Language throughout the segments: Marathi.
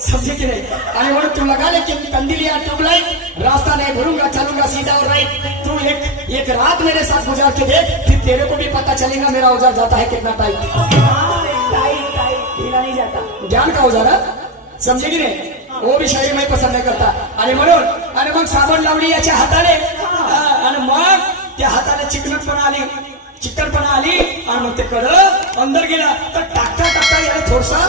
समझे की नहीं. आणि म्हणून तू लगा ले कि कंदील या ट्यूबलाइट रास्ता नहीं भरूंगा चलूंगा सीधा और राइट तू एक एक रात मेरे साथ गुजार के देख फिर तेरे को भी पता चलेगा मेरा औजार जाता है कितना टाइट नहीं जाता ज्ञान का औजार हा? समजे की नाही? वो भी शरीर में पसंद नाही करता. आणि म्हणून आणि मग साबण लावली याच्या हाताने. आणि मग त्या हाताने चिकनटपणा आली. चिकनपणा आली आणि मग ते कड अंदर गेला. तर टाकता टाकता याला थोडसा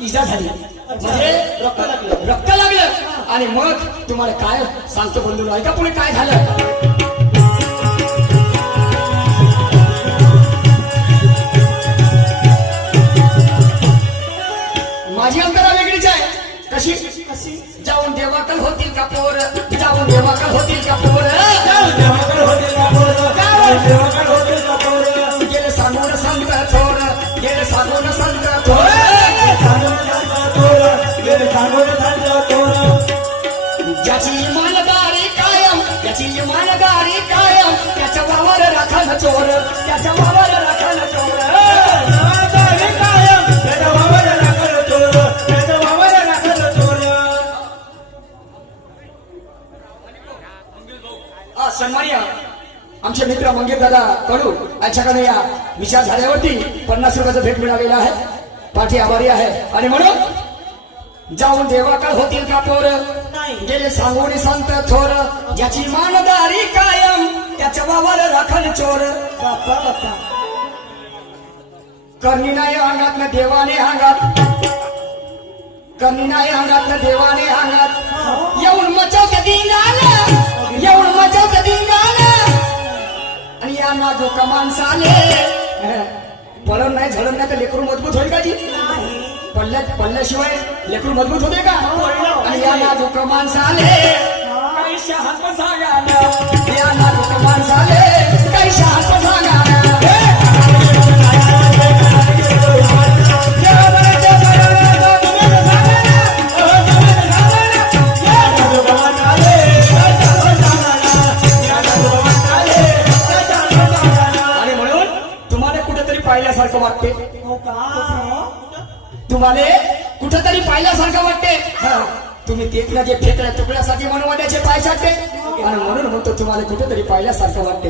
इजा झाली. म्हणजे रक्त लागलं. रक्त लागलं. आणि मग तुम्हाला काय सांगतो बंधू ऐका पुढे काय झालं? माझी अंतरा वेगळीच आहे. कशी? कशी? जाऊन देवाकल होतील का पोर? जाऊन देवाकल होतील का पोर? गेले सांगून संत थोर. गेले सांगून संत ज्याची इमानदारी कायम ज्याची इमानदारी कायम त्याच्या वावर राखण चोर त्याच्या वावर राखण चोर. हा, सन्माननीय आमचे मित्र मंगेश दादा कडू यांच्याकडे या विचार झाल्यावरती पन्नास रुपयाचा भेट मिळालेला आहे. पाठी आभारी आहे. आणि म्हणून जाऊन देवाकळ होतील का पोर? नाही. गेले सांगून संत थोर. ज्याची मानदारी कायम. त्याच्या वावर राखण चोर. करणी नाही अंगात न देवाने अंगात. करणी नाही अंगात न देवाने अंगात. येऊन मचवत दिंगाल येऊन मचवत दिंगाल आणि या नाजूक माणसाले. पळण नाही झडण नाही तर लेकरू मजबूत होईल का जी? पल्ल्या पल्ल्याशिवाय लेकरू मजबूत होते का? आणि या ना माणसाले काही शहात सांगा या नाजूक माणसाले काही वाटते. तुम्हाला कुठेतरी पाहिल्यासारखं वाटते. हा, तुम्ही तेथल्या जे फेकल्या तुकड्यासाठी मनवाद्याचे पाय छाटते आणि म्हणून म्हणतो तुम्हाला कुठेतरी पाहिल्यासारखं वाटते.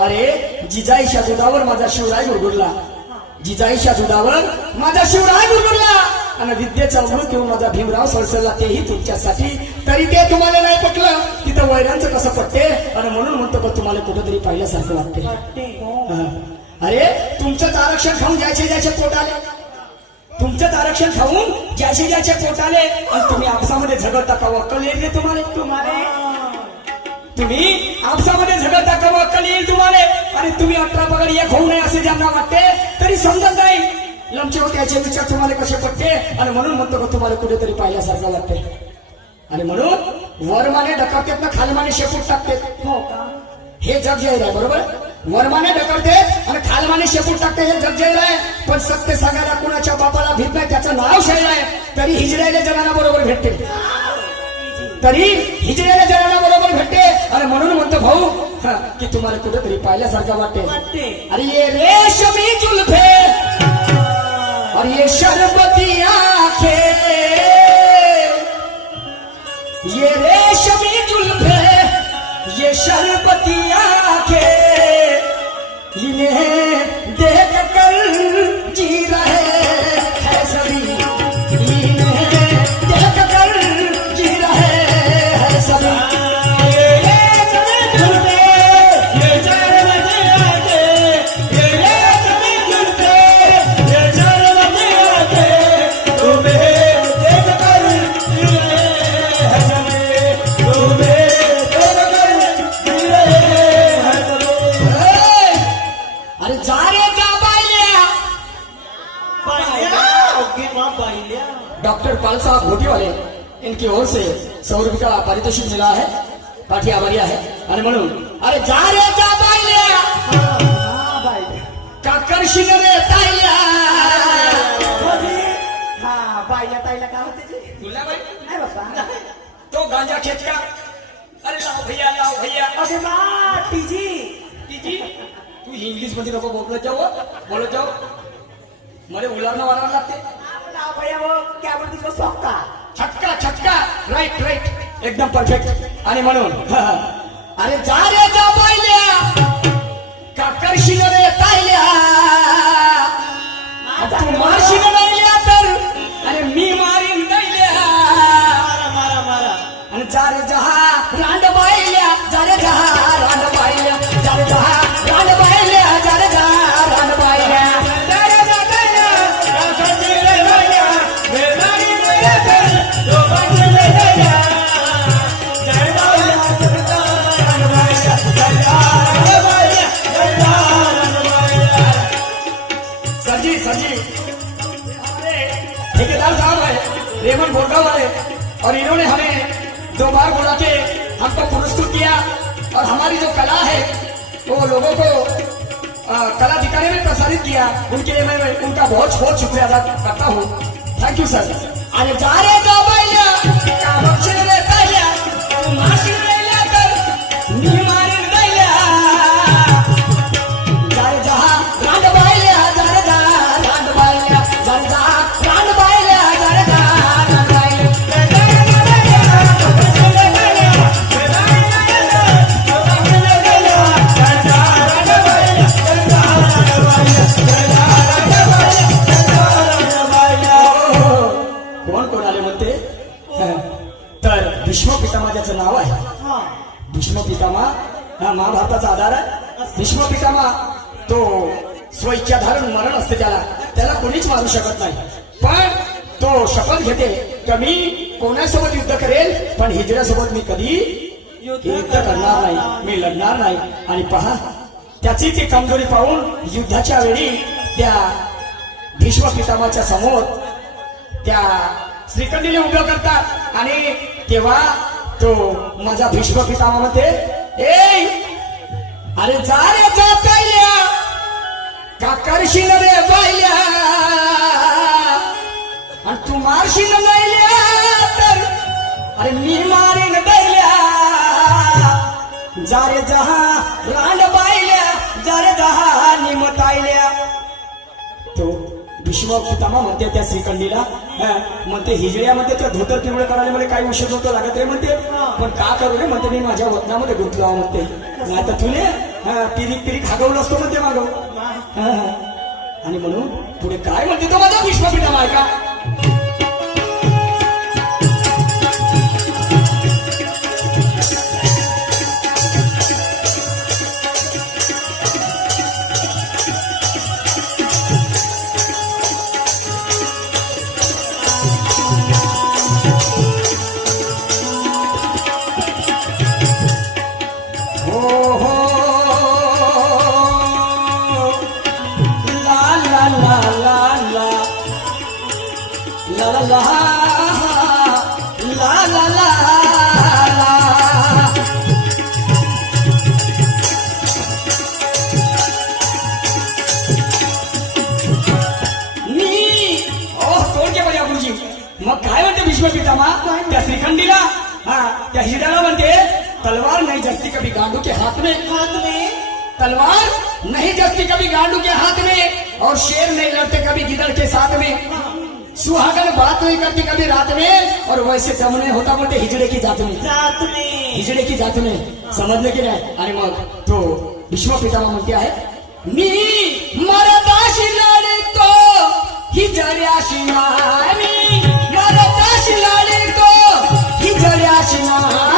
अरे जिजाईच्या दुधावर माझा शिवराय गुरगुरला जिजाईच्या दुधावर माझा शिवराय गुरगुरला आणि विद्येचा अमृत घेऊन माझा भीमराव सळसळला तेही तुमच्यासाठी. तरी ते तुम्हाला नाही पटलं. तिथं वैरांचं कसं पटते? आणि म्हणून म्हणतो तुम्हाला कुठेतरी पाहिल्यासारखं वाटते. अरे तुमचंच आरक्षण खाऊन ज्याचे ज्याचे पोट आले. तुमचंच आरक्षण खाऊन ज्याचे ज्याचे पोट आले. आणि तुम्ही आपसामध्ये झगडता का? अक्कल येईल रे तुम्हाला. तुम्हाला तुम्ही आपसामध्ये झगडता का? अक्कल येईल तुम्हाला. आणि तुम्ही अठरा पगड एक होऊ नये असे ज्यांना वाटते तरी समजत नाही. लमचे होते याचे विचार तुम्हाला कसे पटते? आणि म्हणून म्हणतो का तुम्हाला कुठेतरी पाहिल्यासारखं वाटते. आणि म्हणून वरमाने ढकलतेत ना खालमाने शेपूट टाकते हो हे जग जाहीर आहे बरोबर? वरमाने ढकलते आणि खालमाने शेपूट टाकते हे जग जाहीर आहे. पण सत्य सांगायला कुणाच्या बापाला भीत नाही त्याचं नाव शाहीर आहे. तरी हिजड्याला जगाना बरोबर भेटते. तरी हिजड्याला जगाना बरोबर भेटते. आणि म्हणून म्हणतो भाऊ की तुम्हाला कुठेतरी पाहिल्यासारखं वाटते. अरे ये रेशमी जुल्फे. और ये शरबती आंखें. ये रेशमी जुल्फे. ये शरबती आंखें দিলে इनकी ओर से सौ रुपये का पारितोषिक मिला है पाठी आभारी है। अरे म्हणून अरे जा रे जा बायल्या हा काकर हा बायल्या ताईला काय होते तुला नाही बाप्पा तो गांजा का। अरे लाव भैया लाव भैया। अरे टीजी। टीजी तू इंग्लिश मध्ये नको बोलत जाऊ बोलत जाऊ मला उलारणं वारावं लागते भैया वो क्या बोलते सौका छटका छटका राईट राईट एकदम परफेक्ट आणि म्हणून अरे जा रे जा पाहिल्या का करशील रे तायल्या तू मारशील नाहील्या तर? अरे मी मारीन दैल्या मारा मारा मारा. आणि जा रे जहा रांड बायल्या. और इन्होंने हमें दो बार बुला के हमको पुरस्कृत किया और हमारी जो कला है, वो लोगों को कला दिखाने में प्रसारित किया। उनके लिए मैं उनका बहुत बहुत शुक्रिया अदा करता हूँ। थैंक यू सर अरे जा रहे तू माशील पितामहा हा महाभारताचा आधार आहे. भीष्म पितामहा तो स्वइच्छा धारण मरण असते त्याला. त्याला कोणीच मारू शकत नाही. पण तो शपथ घेते की मी कोणासोबत युद्ध करेल पण हिजड्यासोबत मी कधी युद्ध करणार नाही. मी लढणार नाही. आणि पहा त्याची ती कमजोरी पाहून युद्धाच्या वेळी त्या भीष्म पितामाच्या समोर त्या श्रीखंडीने उभं करतात. आणि तेव्हा तो माझा भीष्म पितामा म्हणते এই, আরে যারে যা তাইয়া কাকার শিলারে বাইয়া আর তোমার শিলা বাইলা আরে নির্মারে বাইলা। যারে যাহা রান বাইলা যারে যাহা নিমতাইলা তো पितामा म्हणते त्या श्रीखंडीला हं, म्हणते हिजड्यामध्ये त्या धोतर पिवळं करायला मला काही उशीर नव्हतं लागत रे म्हणते. पण का करू रे म्हणते मी माझ्या वतनामध्ये गुंतलो म्हणते. तर तुले हं, पिरीक पिरीक हागवलं असतो म्हणते मागव हं. आणि म्हणून पुढे काय म्हणते तो माझा भीष्म पितामा काय म्हणते भीष्म पितामा त्या श्रीखंडीला? हा त्या हिरड्याला म्हणते तलवार नहीं जस्ती कभी गांडू के हाथ में। हाथ में? तलवार नहीं जस्ती कभी गांडू के हाथ में। और शेर नहीं लड़ते कभी गिदड़ के साथ में। सुहागन बात नहीं करती कभी रात में। और वैसे जमने होता बोलते हिजड़े की जात में। साथ में। हिजड़े की जात में। समजले की नाही आणि मग तो भीष्म पितामह म्हणते आहे मी मरदाशी लढतो हिजड्याशी नाही चढ़िया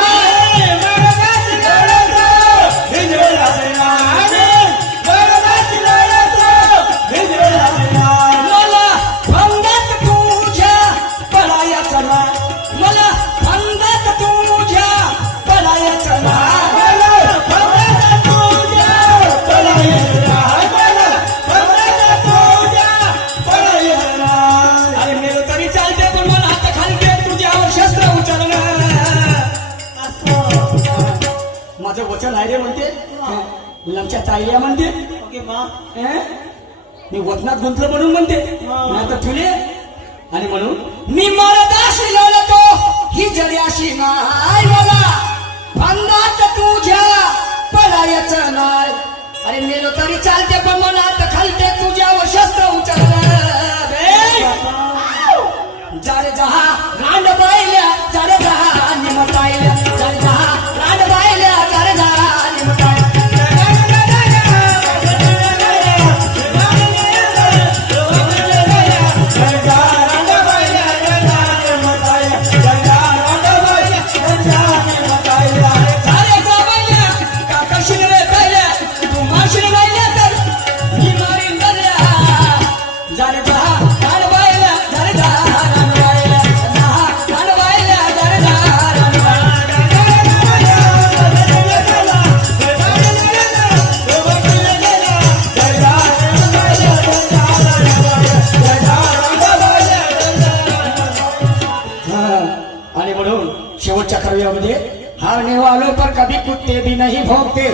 शेवटच्या खरव्यामध्ये हारने वालों पर कभी कुत्ते भी नहीं भोंकते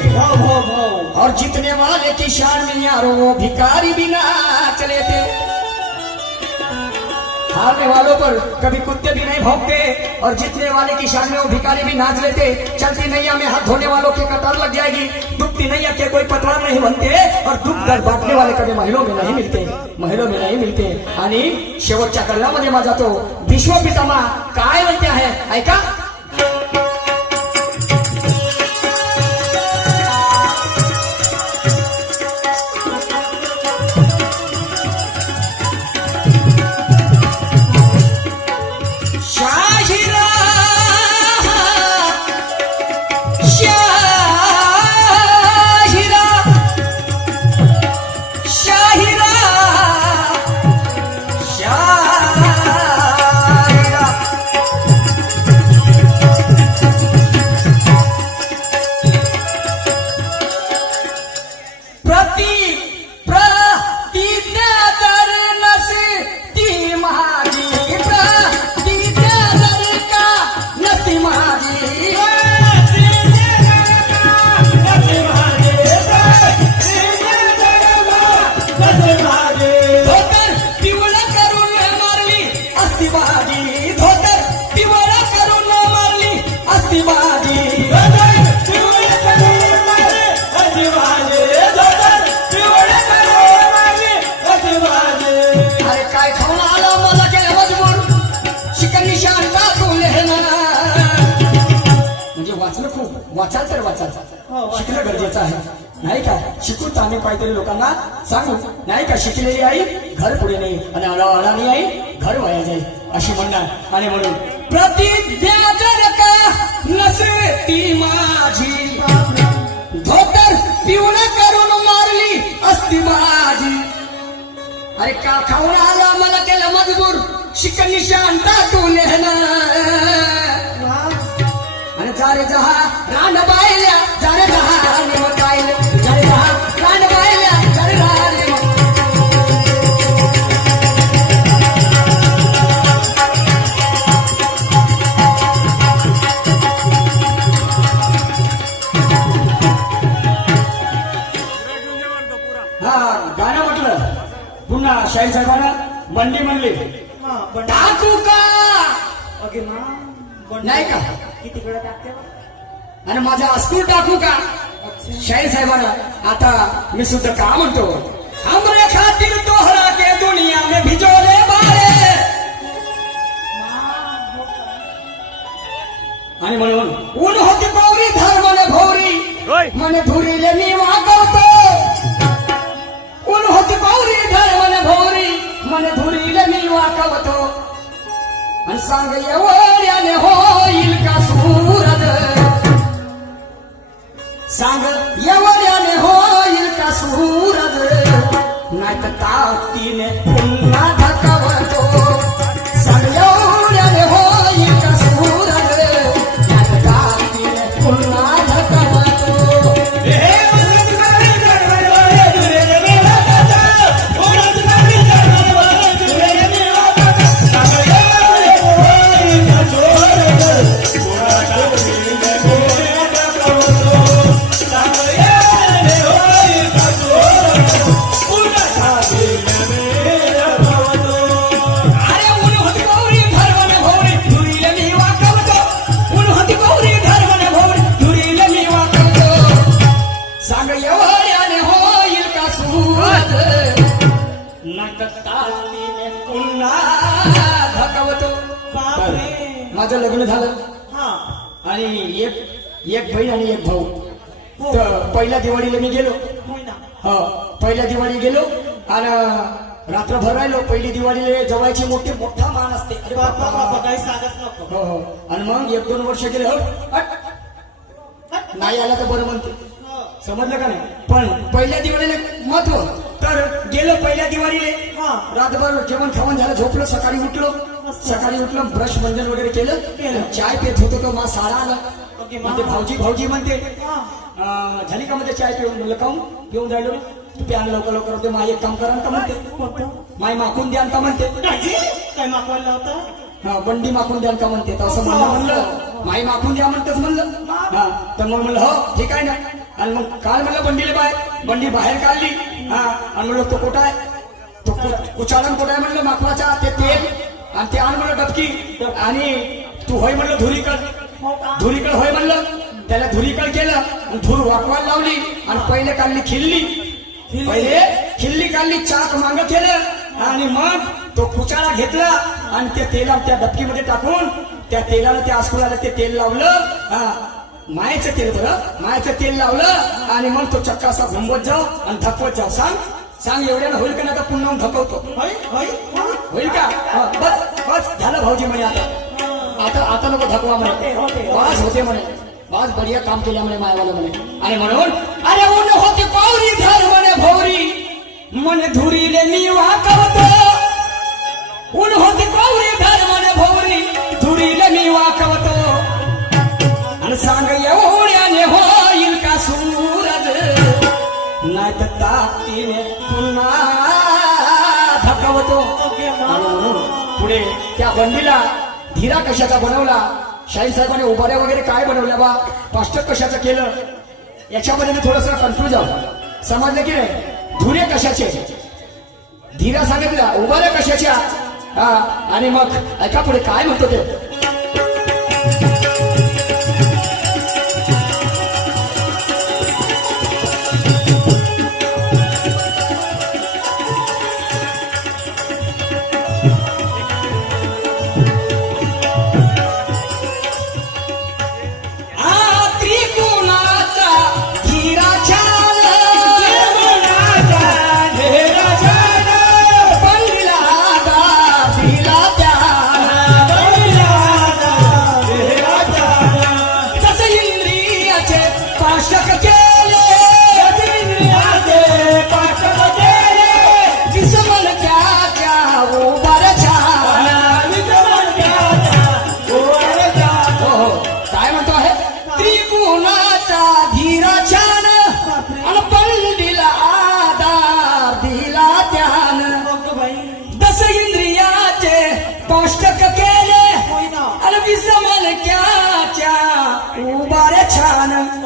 और जीतने वाले की शान में यारो, वो भिकारी भी नाच लेते हारने वालों पर कभी कुत्ते भी नहीं भोंकते और जीतने वाले की शान में वो भिकारी भी नाच लेते चलती नैया में हाथ धोने वालों की कतार लग जाएगी। डूबती नैया के कोई पतवार नहीं बनते, और दुख कर बांटने वाले कभी महिलों में नहीं मिलते। महिलों में नहीं मिलते। शेवटच्या कल्लामध्ये माझा तो विश्वपितामा काय म्हणते आहे ऐका वाचाल शिकणं गरजेचं आहे. नाही का? शिकू तर आम्ही काहीतरी लोकांना. सांगू नाही का? शिकलेली आई घर पुढे नाही आणि आला अडाणी आई घर वाया जाईल अशी म्हणणार. आणि म्हणून प्रतिज्ञा जर का ती माझी. धोतर पिवण करून मारली असती माझी. अरे का खाऊन आला मला केलं मजबूर? शिकन निशाण टाकून आणि जारे जहा रान शाहीर साहेबांना मंडी म्हणली. टाकू का? नाही का? किती वेळा टाकते बा? आणि माझा अस्कूर टाकू का? शाहीर साहेबांना. आता मी सुद्धा का म्हणतो? हमरे खातिर तोहरा के दुनिया में भिजोले बारे. आणि म्हणून ऊन होती गौरी धर्म ने भोरी. मन धुरीले धुरीले आणि सांग एवढ्याने होईल का सूरज? सांग एवढ्याने होईल का सूरज? नाही तर ताकदीने पुन्हा दिवाळीला मी गेलो. हो पहिल्या दिवाळी गेलो आणि रात्रभर राहिलो. पहिली दिवाळीला जवळची मोठी मोठा मान असते. अरे बापा. बापा बापा काही सांगत नको. हो हो. आणि मग एक दोन वर्ष गेले हो हट. नाही आला तर बरं म्हणते. हो. समजलं का नाही? पण पहिल्या दिवाळीला महत्त्व. तर गेलो पहिल्या दिवाळीले. रातभर जेवण खावण झालं झोपलो सकाळी उठलो. सकाळी उठलो ब्रश मंजन वगैरे केलं. चाय पेत होतो तो मा साडा आला. भाऊजी भाऊजी म्हणते हा. झाली का म्हणते चाय पिऊन म्हणलं काऊन पिऊन राहिलो तू प्यान लवकर लवकर होते. मा एक काम करा का म्हणते? माय माखून द्यान का म्हणते? काय मागवायला होतं हा बंडी माखून द्याल का म्हणते? असं म्हणलं म्हणलं. माई माखून द्या म्हणतेच म्हणलं. हा तर मग म्हणलं हो ठीक आहे ना. आणि मग काल म्हणलं बंडीला बाहेर. बंडी बाहेर काढली. हा आणि म्हणलं तो कुठं आहे? तो कुचाळण कुठं आहे म्हणलं? माखवाचा ते तेल. आणि ते आण म्हणलं डबकी. आणि तू होय म्हणलं धुरीकड. हो का? धुरीकड होय म्हणलं. त्याला धुरीकड केलं धूर वाकवायला लावली आणि पहिले काढली खिल्ली. पहिले खिल्ली काढली चाक मांग केलं आणि मग तो कुचाळा घेतला आणि त्या तेला त्या डबकीमध्ये टाकून त्या तेलाला त्या आस्कुलाला ते तेल लावलं. हा. मायचं तेल बरं. मायचं तेल लावलं आणि मग तो चक्का असा घुमवत जाऊ आणि धपवत जाऊ. सांग. सांग एवढ्याला होईल का नाही पुन्हा हा. होईल का? बस बस. झालं भाऊजी म्हणे आता. आता आता नको धकवा होते, म्हणे. बस होते म्हणे. बस बढिया काम केल्या म्हणे मायावाला म्हणे. आणि म्हणून अरे ऊन होती पौरी धर म्हणे भौरी म्हणे धुरीले मी वाकवतो ऊन होती पौरी धर म्हणे भौरी धुरीले मी वाकवतो आणि सांग एवढ्याने होईल का सूरज? नाही तर ताकदीने पुन्हा धकवतो. आणि म्हणून पुढे त्या बंडीला धीरा कशाचा बनवला? शाही साहेबांनी उभाऱ्या वगैरे काय बनवल्या बा? पाष्टक कशाचं केलं? याच्यामध्ये मी थोडस कन्फ्युज आहोत समजलं की नाही? धुरे कशाचे? धीरा सांगितल्या उभाऱ्या कशाच्या? हा आणि मग ऐका पुढे काय म्हणतो ते?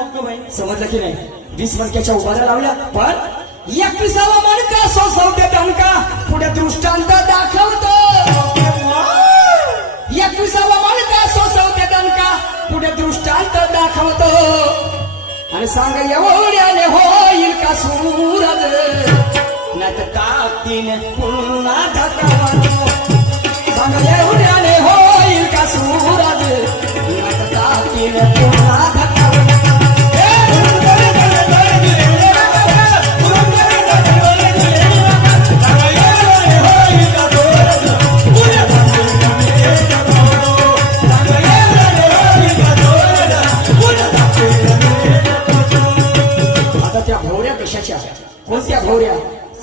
समजलं की नाही? वीस मणक्याच्या उभाऱ्या लावल्या पण एकविसावा मणका सोसवते टणका पुढे दृष्टांत दाखवतो. ओके, एकविसावा मणका सोसवते टणका पुढे दृष्टांत दाखवतो. आणि सांग एवढ्याने होईल का सूरज? नाही तर पुन्हा धकावतो. सांग एवढ्याने होईल का सूरज? नाही तर पुन्हा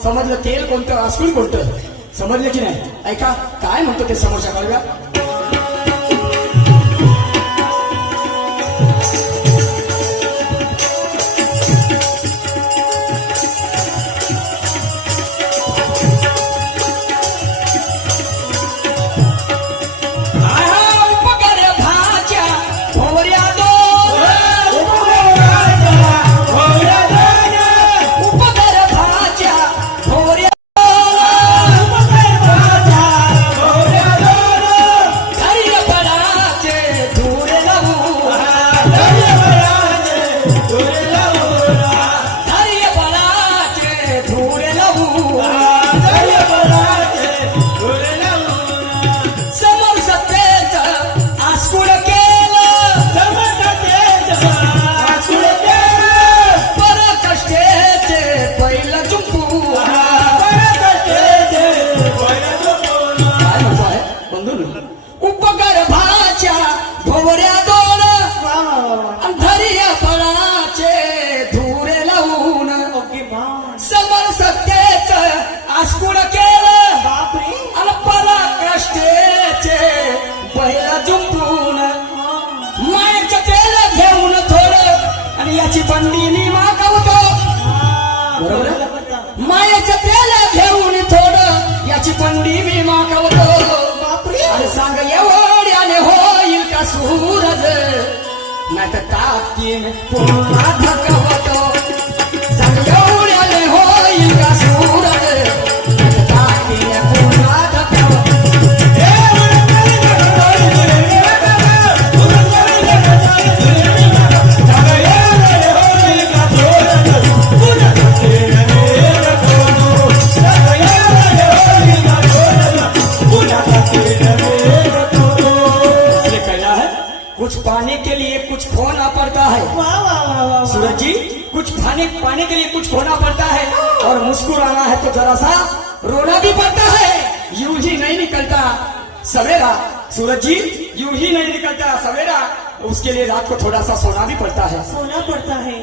समजलं तेल कोणतं अस्कुल कोणतं? समजलं की नाही? ऐका काय म्हणतो ते समोरच्या कळव्या थोडं बंदी मी मागवतो बरोबर आहे? घेऊन थोडं याची बंदी मी मागवतो बापरे. सांग एवढ्याने होईल का सूरज? नाही तर टाकीन पुन्हा थकवतो कुछ खाने पाने के लिए कुछ खोना पड़ता है और मुस्कुराना है तो जरा सा रोना भी पड़ता है। यूँ ही नहीं निकलता। सवेरा सूरज जी यूँ ही नहीं निकलता। सवेरा उसके लिए रात को थोड़ा सा सोना भी पड़ता है। सोना पडता है।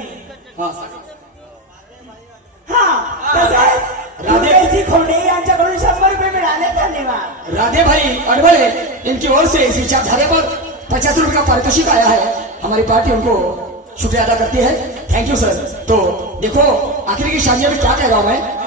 हाँ राधे- खोंडे यांच्याकडून शंभर रुपये मिळाले धन्यवाद। राधे भाई अडबड़े इनकी ओर से इस विचारधारे पर पचास रुपए का पारितोषिक आया है। हमारी पार्टी उनको शुक्रिया अदा करती है। थैंक यू सर तो देखो आखिर की शादी में क्या कह रहा हूं मैं?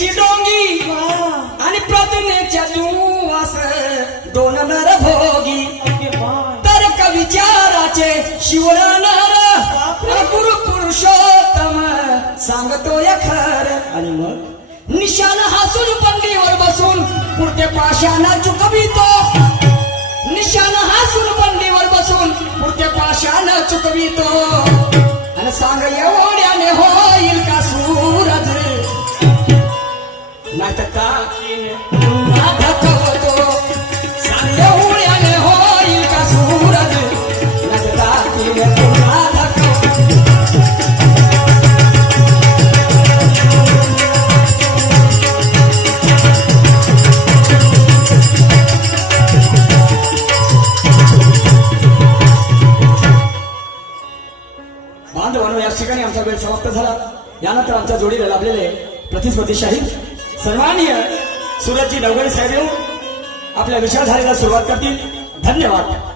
हिमतीची डोंगी आणि प्रदनेच्या जुवास दोन नर भोगी. तर्क विचाराचे शिवरानार गुरु पुरुषोत्तम सांगतो या खर. आणि मग? निशान हसून पंडीवर बसून पुढते पाशाना चुकवितो. निशान हसून पंडीवर बसून पुढते पाशाना चुकवितो. आणि सांग एवढ्याने यानंतर आमच्या जोडीला लाभलेले प्रतिस्पर्धी शाहीर सन्माननीय सूरजजी नवगडे साहेब येऊन आपल्या विचारधारेला सुरुवात करतील. धन्यवाद.